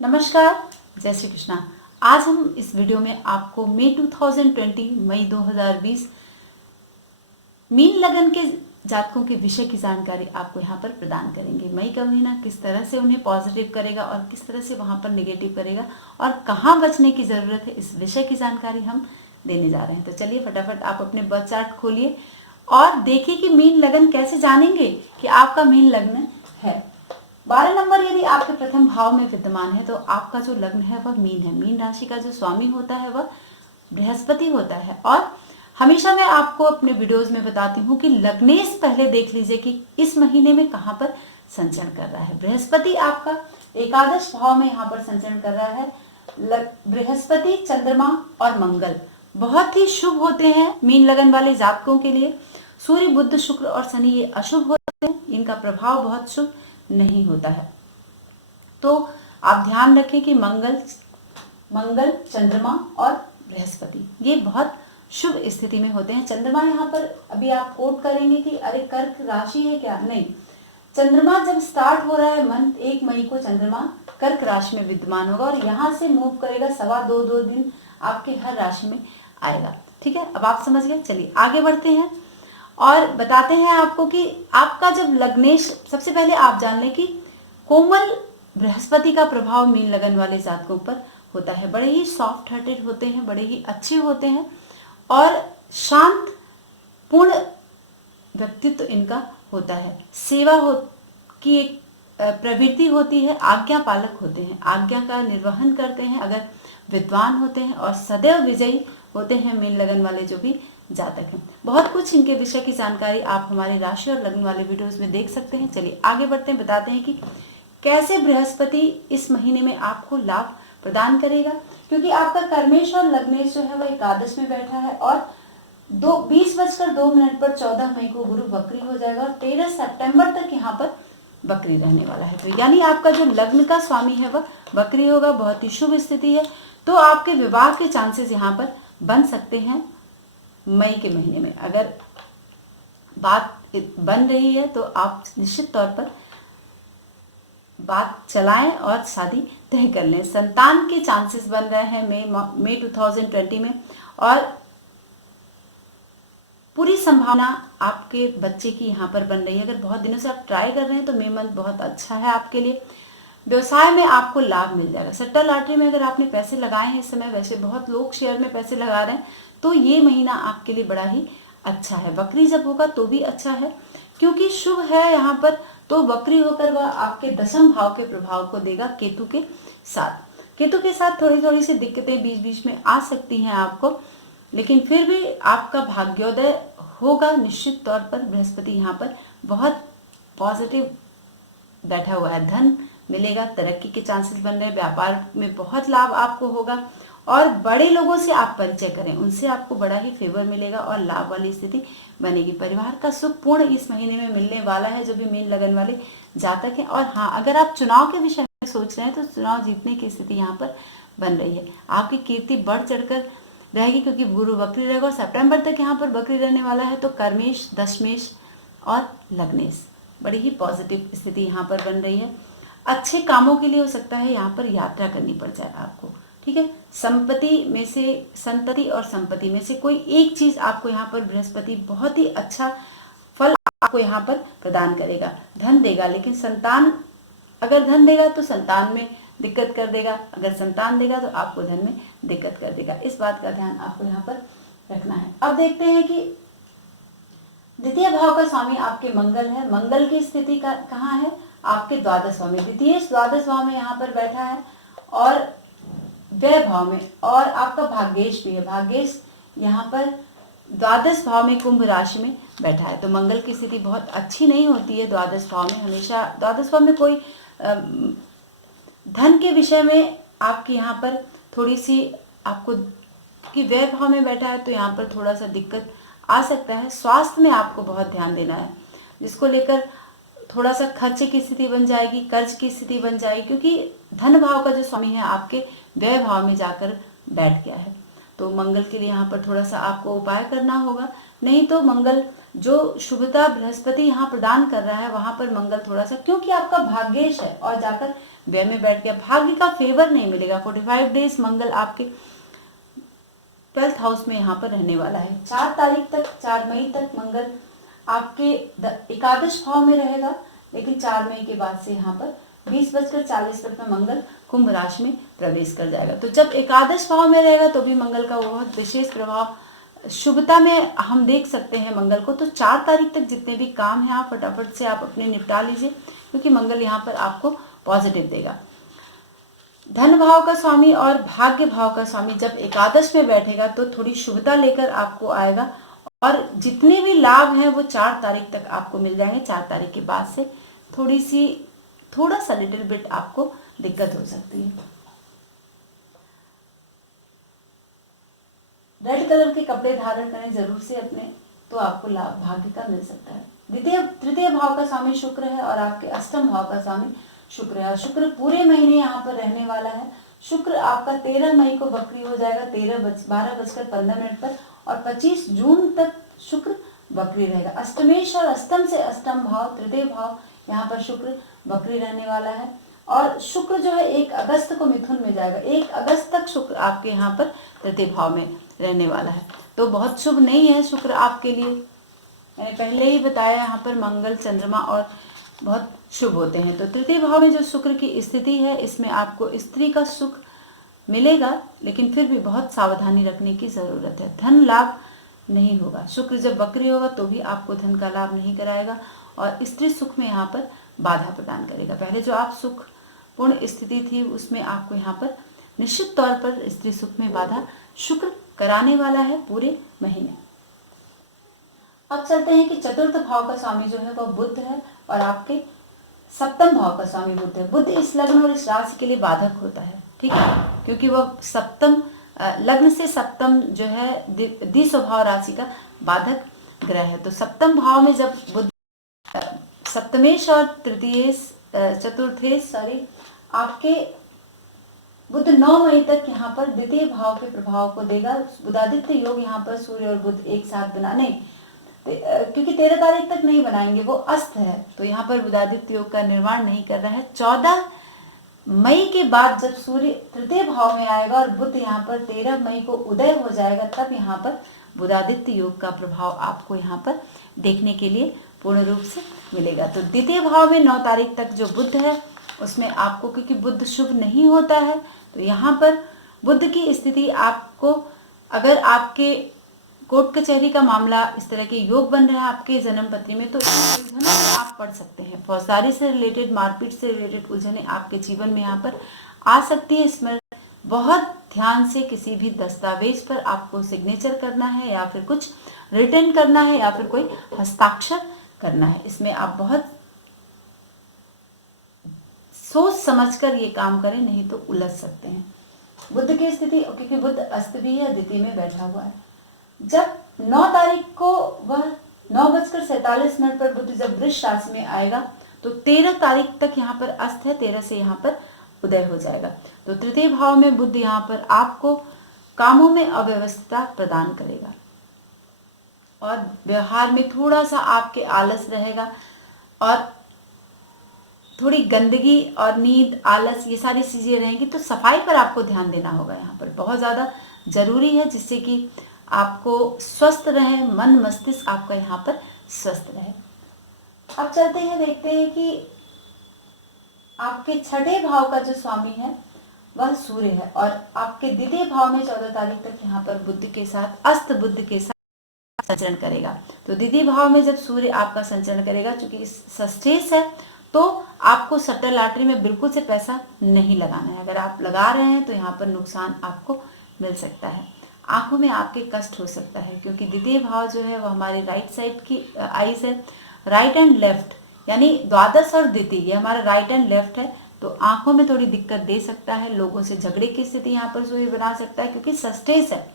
नमस्कार, जय श्री कृष्णा। आज हम इस वीडियो में आपको मई 2020 मीन लगन के जातकों के विषय की जानकारी आपको यहाँ पर प्रदान करेंगे। मई का महीना किस तरह से उन्हें पॉजिटिव करेगा और किस तरह से वहाँ पर नेगेटिव करेगा और कहाँ बचने की ज़रूरत है, इस विषय की जानकारी हम देने जा रहे हैं। तो चलिए फटाफट आप अपने बर्थ चार्ट खोलिए और देखिए कि मीन लगन कैसे जानेंगे कि आपका मीन लग्न है। 12 नंबर यदि आपके प्रथम भाव में विद्यमान है तो आपका जो लग्न है वह मीन है। मीन राशि का जो स्वामी होता है वह बृहस्पति होता है। और हमेशा मैं आपको अपने वीडियोस में बताती हूँ कि लग्नेश पहले देख लीजिए कि इस महीने में कहाँ पर संचरण कर रहा है। बृहस्पति आपका एकादश भाव में यहाँ पर संचरण कर रहा है। बृहस्पति, चंद्रमा और मंगल बहुत ही शुभ होते हैं मीन लगन वाले जातकों के लिए। सूर्य, बुध, शुक्र और शनि ये अशुभ होते हैं, इनका प्रभाव बहुत शुभ नहीं होता है। तो आप ध्यान रखें कि मंगल, चंद्रमा और बृहस्पति ये बहुत शुभ स्थिति में होते हैं। चंद्रमा यहाँ पर अभी आप कोट करेंगे कि अरे कर्क राशि है क्या? नहीं, चंद्रमा जब स्टार्ट हो रहा है मंथ 1 मई को चंद्रमा कर्क राशि में विद्यमान होगा और यहाँ से मूव करेगा 2.25 दिन आपके हर राशि में आएगा। ठीक है, अब आप समझ गए। चलिए आगे बढ़ते हैं और बताते हैं आपको कि आपका जब लग्नेश, सबसे पहले आप जान लें कि कोमल बृहस्पति का प्रभाव मीन लगन वाले जातकों पर होता है। बड़े ही सॉफ्ट हार्टेड होते हैं, बड़े ही अच्छे होते हैं और शांत पूर्ण व्यक्तित्व इनका होता है। सेवा की एक प्रवृत्ति होती है, आज्ञा पालक होते हैं, आज्ञा का निर्वहन करते हैं अगर विद्वान होते हैं और सदैव विजयी होते हैं मीन लगन वाले जो भी जातक हैं। बहुत कुछ इनके विषय की जानकारी आप हमारे राशि और लग्न वाले वीडियोस में देख सकते हैं। चलिए आगे बढ़ते हैं, बताते हैं कि कैसे बृहस्पति इस महीने में आपको लाभ प्रदान करेगा। क्योंकि आपका कर्मेश और लग्नेश जो है वह एकादश में बैठा है और 20:02 पर 14 मई को गुरु वक्री हो जाएगा और 13 सितंबर तक यहाँ पर वक्री रहने वाला है। तो यानी आपका जो लग्न का स्वामी है वह वक्री होगा, बहुत ही शुभ स्थिति है। तो आपके विवाह के चांसेस यहाँ पर बन सकते हैं मई के महीने में। अगर बात बन रही है तो आप निश्चित तौर पर बात चलाएं और शादी तय कर लें। संतान के चांसेस बन रहे हैं मई 2020 में और पूरी संभावना आपके बच्चे की यहाँ पर बन रही है। अगर बहुत दिनों से आप ट्राई कर रहे हैं तो मई मंथ बहुत अच्छा है आपके लिए। व्यवसाय में आपको लाभ मिल जाएगा। सट्टा लॉटरी में अगर आपने पैसे लगाए हैं इस समय, वैसे बहुत लोग शेयर में पैसे लगा रहे हैं, तो ये महीना आपके लिए बड़ा ही अच्छा है। वक्री जब होगा तो भी अच्छा है क्योंकि शुभ है यहाँ पर, तो वक्री होकर वह आपके दशम भाव के प्रभाव को देगा केतु के साथ। केतु के साथ थोड़ी थोड़ी सी दिक्कतें बीच बीच में आ सकती हैं आपको, लेकिन फिर भी आपका भाग्योदय होगा निश्चित तौर पर। बृहस्पति यहाँ पर बहुत पॉजिटिव बैठा हुआ है, धन मिलेगा, तरक्की के चांसेस बन रहे हैं, व्यापार में बहुत लाभ आपको होगा और बड़े लोगों से आप परिचय करें, उनसे आपको बड़ा ही फेवर मिलेगा और लाभ वाली स्थिति बनेगी। परिवार का सुख पूर्ण इस महीने में मिलने वाला है जो भी मीन लगन वाले जातक हैं। और हाँ, अगर आप चुनाव के विषय में सोच रहे हैं तो चुनाव जीतने की स्थिति यहाँ पर बन रही है। आपकी कीर्ति बढ़ चढ़कर रहेगी क्योंकि गुरु वक्री रहेगा और सितंबर तक यहाँ पर वक्री रहने वाला है। तो कर्मेश, दशमेश और लग्नेश बड़ी ही पॉजिटिव स्थिति यहाँ पर बन रही है। अच्छे कामों के लिए हो सकता है यहाँ पर यात्रा करनी पड़ जाए आपको। ठीक है, संपत्ति में से, संतति और संपत्ति में से कोई एक चीज आपको यहाँ पर बृहस्पति बहुत ही अच्छा फल आपको यहाँ पर प्रदान करेगा। धन देगा, लेकिन संतान, अगर धन देगा तो संतान में दिक्कत कर देगा, अगर संतान देगा तो आपको धन में दिक्कत कर देगा। इस बात का ध्यान आपको यहाँ पर रखना है। अब देखते हैं कि द्वितीय भाव का स्वामी आपके मंगल है। मंगल की स्थिति का कहाँ है? आपके द्वादश भाव में, द्वादश भाव में यहाँ पर बैठा है और व्यय भाव में, और आपका भाग्येश भी है। भाग्येश यहाँ पर द्वादश भाव में कुंभ राशि में बैठा है। तो मंगल की स्थिति बहुत अच्छी नहीं होती है द्वादश भाव में। हमेशा द्वादश भाव में कोई धन के विषय में आपकी यहाँ पर थोड़ी सी आपको, कि व्यय भाव में बैठा है तो यहाँ पर थोड़ा सा दिक्कत आ सकता है। स्वास्थ्य में आपको बहुत ध्यान देना है, जिसको लेकर थोड़ा सा खर्चे की स्थिति बन जाएगी, कर्ज की स्थिति बन जाएगी, क्योंकि धन भाव का जो स्वामी है आपके व्यय भाव में जाकर बैठ गया है। तो मंगल के लिए यहाँ पर थोड़ा सा आपको उपाय करना होगा। नहीं तो मंगल जो शुभता बृहस्पति यहाँ प्रदान कर रहा है वहां पर मंगल थोड़ा सा, क्योंकि आपका भाग्येश है और जाकर व्यय में बैठ गया, भाग्य का फेवर नहीं मिलेगा। 45 डेज मंगल आपके 12th हाउस में यहाँ पर रहने वाला है। 4 तारीख तक, 4 मई तक मंगल आपके एकादश भाव में रहेगा, लेकिन 4 मई के बाद से यहाँ पर 20:40 में मंगल कुंभ राशि में प्रवेश कर जाएगा। तो जब एकादश भाव में रहेगा तो भी मंगल का बहुत विशेष प्रभाव शुभता में हम देख सकते हैं मंगल को। तो 4 तारीख तक जितने भी काम हैं आप फटाफट से आप अपने निपटा लीजिए, क्योंकि मंगल यहाँ पर आपको पॉजिटिव देगा। धन भाव का स्वामी और भाग्य भाव का स्वामी जब एकादश में बैठेगा तो थोड़ी शुभता लेकर आपको आएगा, और जितने भी लाभ हैं वो 4 तारीख तक आपको मिल जाएंगे। 4 तारीख के बाद से थोड़ा सा लिटिल बिट आपको दिक्कत हो सकती है। रेड कलर के कपड़े धारण करें जरूर से अपने, तो आपको लाभ भाग्य का मिल सकता है। तृतीय भाव का स्वामी शुक्र है और आपके अष्टम भाव का स्वामी शुक्र है, और शुक्र पूरे महीने यहाँ पर रहने वाला है। शुक्र आपका 13 मई को वक्री हो जाएगा 12:15 पर, और 25 जून तक शुक्र वक्री रहेगा। अष्टमेश और अष्टम से अष्टम भाव, तृतीय भाव, यहाँ पर शुक्र वक्री रहने वाला है। और शुक्र जो है 1 अगस्त को मिथुन में जाएगा। 1 अगस्त तक शुक्र आपके यहाँ पर तृतीय भाव में रहने वाला है, तो बहुत शुभ नहीं है शुक्र आपके लिए। मैंने पहले ही बताया यहाँ पर मंगल चंद्रमा और बहुत शुभ होते हैं। तो तृतीय भाव में जो शुक्र की स्थिति है, इसमें आपको स्त्री का सुख मिलेगा, लेकिन फिर भी बहुत सावधानी रखने की जरूरत है। धन लाभ नहीं होगा। शुक्र जब वक्री होगा तो भी आपको धन का लाभ नहीं कराएगा, और स्त्री सुख में यहाँ पर बाधा प्रदान करेगा। पहले जो आप सुख पूर्ण स्थिति थी उसमें आपको यहाँ पर निश्चित तौर पर स्त्री सुख में बाधा शुक्र कराने वाला है पूरे महीने। अब चलते हैं कि चतुर्थ भाव का स्वामी जो है वह बुध है, और आपके सप्तम भाव का स्वामी बुध है। बुध इस लग्न और इस राशि के लिए बाधक होता है, ठीक है, क्योंकि वह सप्तम लग्न से सप्तम जो है द्विस्वभाव राशि का बाधक ग्रह है। तो सप्तम भाव में जब बुध सप्तमेश और चतुर्थेश आपके बुध 9 मई तक यहाँ पर द्वितीय भाव के प्रभाव को देगा। बुधादित्य योग यहाँ पर सूर्य और बुध एक साथ बना नहीं, क्योंकि 13 तारीख तक नहीं बनाएंगे, वो अस्त है, तो यहाँ पर बुधादित्य योग का निर्माण नहीं कर रहा है। 14 मई के बाद जब सूर्य तृतीय भाव में आएगा और बुध यहाँ पर 13 मई को उदय हो जाएगा, तब यहाँ पर बुधादित्य योग का प्रभाव आपको यहाँ पर देखने के लिए पूर्ण रूप से मिलेगा। तो द्वितीय भाव में 9 तारीख तक जो बुध है उसमें आपको, क्योंकि बुध शुभ नहीं होता है, तो यहाँ पर बुध की स्थिति आपको, अगर आपके कोर्ट कचहरी का मामला इस तरह के योग बन रहा है आपके जन्म पत्री में, तो उलझनों में आप पढ़ सकते हैं। फौजदारी से रिलेटेड, मारपीट से रिलेटेड उलझनें आपके जीवन में यहाँ पर आ सकती है। इसमें बहुत ध्यान से किसी भी दस्तावेज पर आपको सिग्नेचर करना है, या फिर कुछ रिटर्न करना है, या फिर कोई हस्ताक्षर करना है। इसमें आप बहुत सोच समझकर ये काम करें, नहीं तो उलझ सकते हैं। बुध की स्थिति, क्योंकि बुध अस्त भी है, द्वितीय में बैठा हुआ है। जब 9 तारीख को वह 9:47 पर बुध जब वृष राशि में आएगा, तो 13 तारीख तक यहाँ पर अस्त है, 13 से यहाँ पर उदय हो जाएगा। तो तृतीय भाव में बुध यहाँ पर आपको कामों में अव्यवस्था प्रदान करेगा, और व्यवहार में थोड़ा सा आपके आलस रहेगा, और थोड़ी गंदगी और नींद, आलस, ये सारी चीजें रहेंगी। तो सफाई पर आपको ध्यान देना होगा, यहाँ पर बहुत ज्यादा जरूरी है, जिससे कि आपको स्वस्थ रहे, मन मस्तिष्क आपका यहाँ पर स्वस्थ रहे। अब चलते हैं, देखते हैं कि आपके छठे भाव का जो स्वामी है वह सूर्य है, और आपके द्वितीय भाव में 14 तारीख तक यहाँ पर बुध के साथ, अस्त बुध के साथ संचरण करेगा। तो द्वितीय भाव में जब सूर्य आपका संचरण करेगा, चूंकि सस्टेस है, तो आपको सट्टा लॉटरी में बिल्कुल से पैसा नहीं लगाना है। अगर आप लगा रहे हैं तो यहाँ पर नुकसान आपको मिल सकता है। आंखों में आपके कष्ट हो सकता है, क्योंकि द्वितीय भाव जो है वो हमारी राइट साइड की आईज है, राइट एंड लेफ्ट, यानी द्वादश और द्वितीय, ये हमारा राइट एंड लेफ्ट है, तो आंखों में थोड़ी दिक्कत दे सकता है। लोगों से झगड़े की स्थिति यहाँ पर सूर्य बना सकता है, क्योंकि सस्टेस है,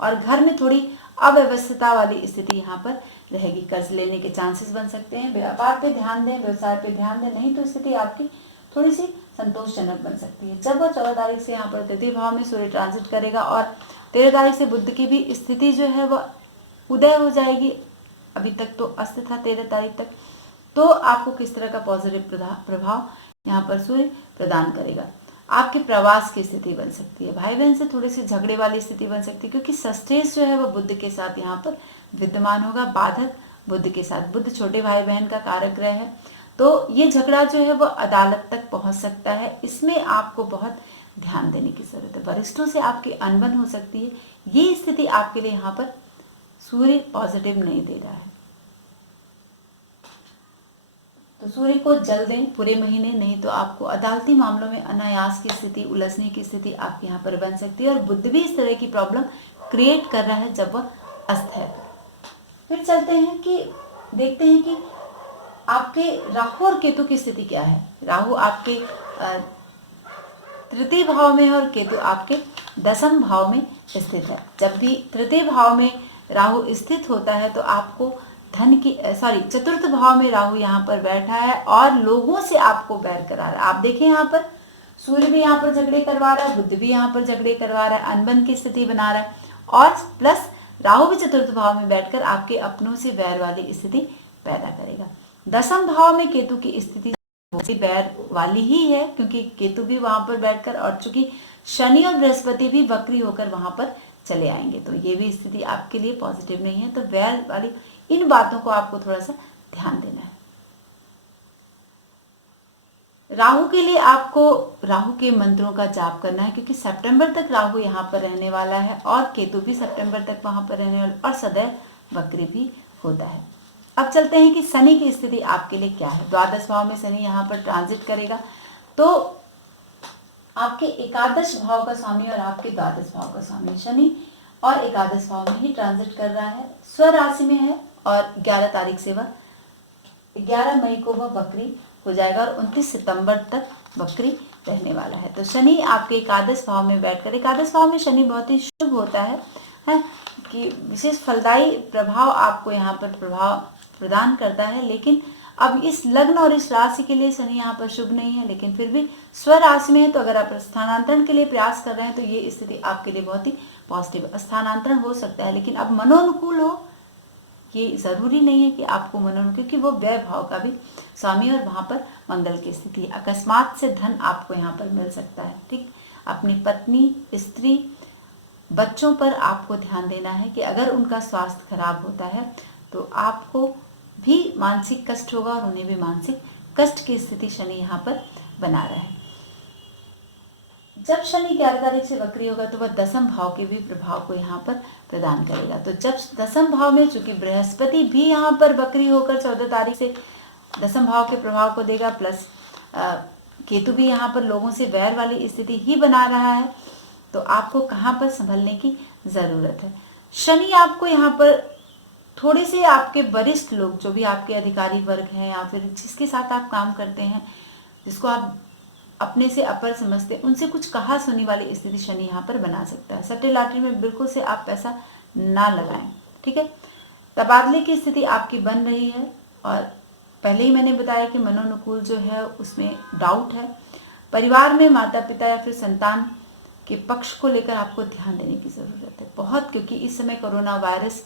और घर में थोड़ी अव्यवस्था वाली स्थिति यहाँ पर रहेगी। कर्ज लेने के चांसेस बन सकते हैं। व्यापार पे ध्यान दें, व्यवसाय पे ध्यान दें, नहीं तो स्थिति आपकी थोड़ी सी संतोषजनक बन सकती है। जब वह 14 तारीख से यहाँ पर तृतीय भाव में सूर्य ट्रांजिट करेगा और 13 तारीख से बुध की भी स्थिति जो है वह उदय हो जाएगी। अभी तक तो अस्त था 13 तारीख तक। तो आपको किस तरह का पॉजिटिव प्रभाव यहाँ पर सूर्य प्रदान करेगा। आपके प्रवास की स्थिति बन सकती है, भाई बहन से थोड़ी सी झगड़े वाली स्थिति बन सकती है, क्योंकि षष्ठेश जो है वह बुध के साथ यहाँ पर विद्यमान होगा, बाधक बुध के साथ। बुध छोटे भाई बहन का कारक ग्रह है, तो ये झगड़ा जो है वह अदालत तक पहुंच सकता है। इसमें आपको बहुत ध्यान देने की जरूरत है, वरिष्ठों से आपकी अनबन हो सकती है। ये स्थिति आपके लिए यहाँ पर सूर्य पॉजिटिव नहीं दे रहा है, तो सूर्य को जल दें पूरे महीने, नहीं तो आपको अदालती मामलों में अनायास की स्थिति, उलझने की स्थिति आपके यहाँ पर बन सकती है। और बुध भी इस तरह की प्रॉब्लम क्रिएट कर रहा है जब वह अस्त है। फिर चलते हैं कि देखते हैं कि आपके राहु और केतु की स्थिति क्या है। राहु आपके तृतीय भाव में है और केतु आपके दसम भाव में स्थित है। जब भी तृतीय भाव में राहु स्थित होता है तो आपको धन की चतुर्थ भाव में राहु यहाँ पर बैठा है और लोगों से आपको बैर करा रहा है। आप देखें यहाँ पर सूर्य भी यहाँ पर झगड़े करवा रहा है, बुध भी यहाँ पर झगड़े करवा रहा है, अनबन की स्थिति बना रहा है, और प्लस राहु भी चतुर्थ भाव में बैठकर आपके अपनों से बैर वाली स्थिति पैदा करेगा। दसम भाव में केतु की स्थिति बैर वाली ही है, क्योंकि केतु भी वहां पर बैठकर, और चूंकि शनि और बृहस्पति भी वक्री होकर वहां पर चले आएंगे, तो ये भी स्थिति आपके लिए पॉजिटिव नहीं है। तो बैर वाली इन बातों को आपको थोड़ा सा ध्यान देना है। राहु के लिए आपको राहु के मंत्रों का जाप करना है, क्योंकि सितंबर तक राहु यहाँ पर रहने वाला है और केतु भी सितंबर तक वहां पर रहने वाला, और सदैव वक्री भी होता है। अब चलते हैं कि शनि की स्थिति आपके लिए क्या है। द्वादश भाव में शनि यहाँ पर ट्रांजिट करेगा, तो आपके एकादश भाव का स्वामी और आपके द्वादश भाव का स्वामी शनि और एकादश भाव में ही ट्रांजिट कर रहा है, स्वराशि में है, और 11 तारीख से वह 11 मई को वह वक्री हो जाएगा और 29 सितंबर तक वक्री रहने वाला है। तो शनि आपके एकादश भाव में बैठकर, एकादश भाव में शनि बहुत ही शुभ होता है कि विशेष फलदायी प्रभाव आपको यहाँ पर प्रभाव प्रदान करता है। लेकिन अब इस लग्न और इस राशि के लिए शनि यहाँ पर शुभ नहीं है, लेकिन फिर भी स्वराशि में है, तो अगर आप स्थानांतरण के लिए प्रयास कर रहे हैं तो ये स्थिति आपके लिए बहुत ही पॉजिटिव। स्थानांतरण हो सकता है, लेकिन अब मनोनुकूल हो, ये जरूरी नहीं है कि आपको मनोनुकूल, क्योंकि वो व्यय भाव का भी स्वामी और वहां पर मंगल की स्थिति है। अकस्मात से धन आपको यहाँ पर मिल सकता है। ठीक, अपनी पत्नी, स्त्री, बच्चों पर आपको ध्यान देना है कि अगर उनका स्वास्थ्य खराब होता है तो आपको भी मानसिक कष्ट होगा और उन्हें भी मानसिक कष्ट की स्थिति शनि यहाँ पर बना रहा है। जब शनि 11 तारीख से वक्री होगा तो वह दसम भाव के भी प्रभाव को यहाँ पर प्रदान करेगा। तो जब दसम भाव में, चूंकि बृहस्पति भी यहाँ पर वक्री होकर 14 तारीख से दसम भाव के प्रभाव को देगा, प्लस केतु भी यहाँ पर लोगों से वैर वाली स्थिति ही बना रहा है, तो आपको कहाँ पर संभलने की जरूरत है। शनि आपको यहाँ पर थोड़े से आपके वरिष्ठ लोग, जो भी आपके अधिकारी वर्ग हैं या फिर जिसके साथ आप काम करते हैं, जिसको आप अपने से अपर समझते हैं, उनसे कुछ कहा सुनी वाली स्थिति शनि यहाँ पर बना सकता है। सट्टे लॉटरी में बिल्कुल से आप पैसा ना लगाएं, ठीक है। तबादले की स्थिति आपकी बन रही है, और पहले ही मैंने बताया कि मनोनुकूल जो है उसमें डाउट है। परिवार में माता पिता या फिर संतान के पक्ष को लेकर आपको ध्यान देने की जरूरत है बहुत, क्योंकि इस समय कोरोना वायरस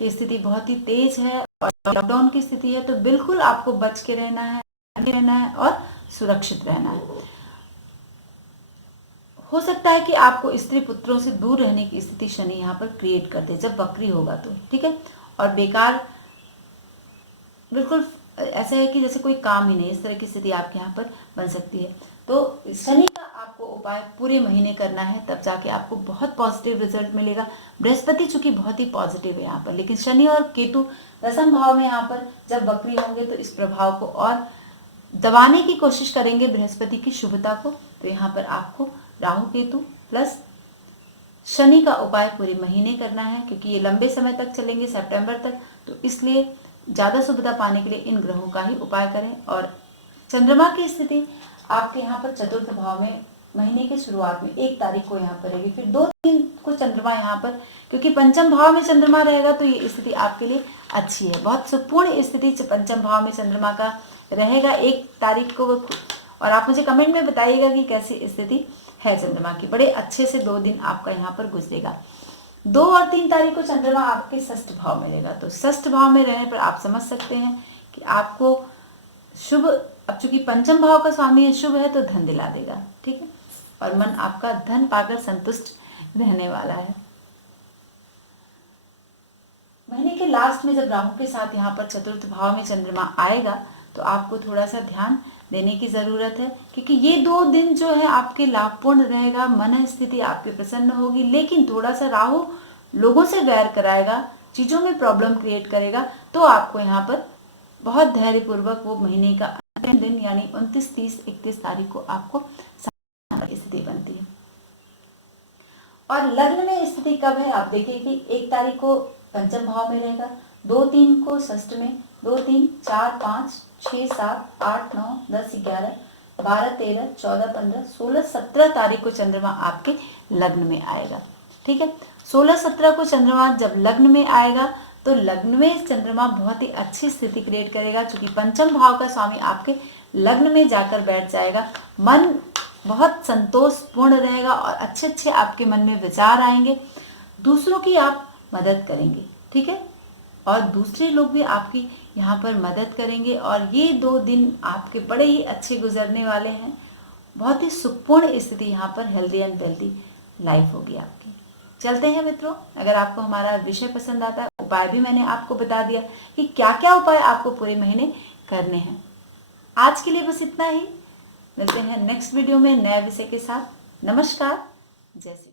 की स्थिति बहुत ही तेज है और लॉकडाउन की स्थिति है, तो बिल्कुल आपको बच के रहना है और सुरक्षित रहना है। हो सकता है कि आपको स्त्री पुत्रों से दूर रहने की स्थिति शनि यहाँ पर क्रिएट कर दे जब वक्री होगा, तो ठीक है। और बेकार बिल्कुल ऐसा है कि जैसे कोई काम ही नहीं, इस तरह की स्थिति आपके यहाँ पर बन सकती है। तो शनि का आपको उपाय पूरे महीने करना है, तब जाके आपको बहुत पॉजिटिव रिजल्ट मिलेगा। बृहस्पति चूंकि बहुत ही पॉजिटिव है यहाँ पर, लेकिन शनि और केतु दसम भाव में यहाँ पर जब वक्री होंगे तो इस प्रभाव को और दबाने की कोशिश करेंगे बृहस्पति की शुभता को। तो यहाँ पर आपको राहु केतु प्लस शनि का उपाय पूरे महीने करना है, क्योंकि ये लंबे समय तक चलेंगे, सितंबर तक, तो इसलिए ज़्यादा सुविधा पाने के लिए इन ग्रहों का ही उपाय करें। और चंद्रमा की स्थिति आपके यहाँ पर चतुर्थ भाव में महीने की शुरुआत में 1 तारीख को यहाँ पर रहेगी, फिर 2-3 को चंद्रमा यहाँ पर, क्योंकि पंचम भाव में चंद्रमा रहेगा तो ये स्थिति आपके लिए अच्छी है, बहुत सुपूर्ण स्थिति पंचम भाव में चंद्रमा का रहेगा। 1 तारीख को और आप मुझे कमेंट में बताइएगा कि कैसी स्थिति है चंद्रमा की। बड़े अच्छे से 2 दिन आपका यहाँ पर गुजरेगा। 2 और 3 तारीख को चंद्रमा आपके षष्ठ भाव में रहेगा, तो षष्ठ भाव में रहने पर आप समझ सकते हैं कि आपको शुभ, अब चूंकि पंचम भाव का स्वामी है, शुभ है तो धन दिला देगा, ठीक है, और मन आपका धन पाकर संतुष्ट रहने वाला है। महीने के लास्ट में जब राहु के साथ यहाँ पर चतुर्थ भाव में चंद्रमा आएगा तो आपको थोड़ा सा ध्यान देने की जरूरत है, क्योंकि ये 2 दिन जो है आपके लाभपूर्ण रहेगा, मन स्थिति आपकी प्रसन्न होगी, लेकिन थोड़ा सा राहु लोगों से वैर कराएगा, चीजों में प्रॉब्लम क्रिएट करेगा। तो आपको यहाँ पर बहुत धैर्यपूर्वक वो महीने का अंतिम दिन यानी 29, 30, 31 तारीख को आपको स्थिति बनती है। और लग्न में स्थिति कब है आप देखिए कि 1 तारीख को पंचम भाव में रहेगा, 2-3 को षष्ठ में, 2-3, 4, 5, 6, 7, 8, 9, 10, 11, 12, 13, 14, 15, 16, 17 तारीख को चंद्रमा आपके लग्न में आएगा, ठीक है। 16-17 को चंद्रमा जब लग्न में आएगा तो लग्न में चंद्रमा बहुत ही अच्छी स्थिति क्रिएट करेगा, क्योंकि पंचम भाव का स्वामी आपके लग्न में जाकर बैठ जाएगा। मन बहुत संतोषपूर्ण रहेगा और अच्छे अच्छे आपके मन में विचार आएंगे, दूसरों की आप मदद करेंगे, ठीक है, और दूसरे लोग भी आपकी यहाँ पर मदद करेंगे। और ये 2 दिन आपके बड़े ही अच्छे गुजरने वाले हैं, बहुत ही सुखपूर्ण स्थिति यहाँ पर हेल्दी एंड वेल्दी लाइफ होगी आपकी। चलते हैं मित्रों, अगर आपको हमारा विषय पसंद आता है, उपाय भी मैंने आपको बता दिया कि क्या क्या उपाय आपको पूरे महीने करने हैं। आज के लिए बस इतना ही, मिलते हैं नेक्स्ट वीडियो में नए विषय के साथ। नमस्कार, जय श्री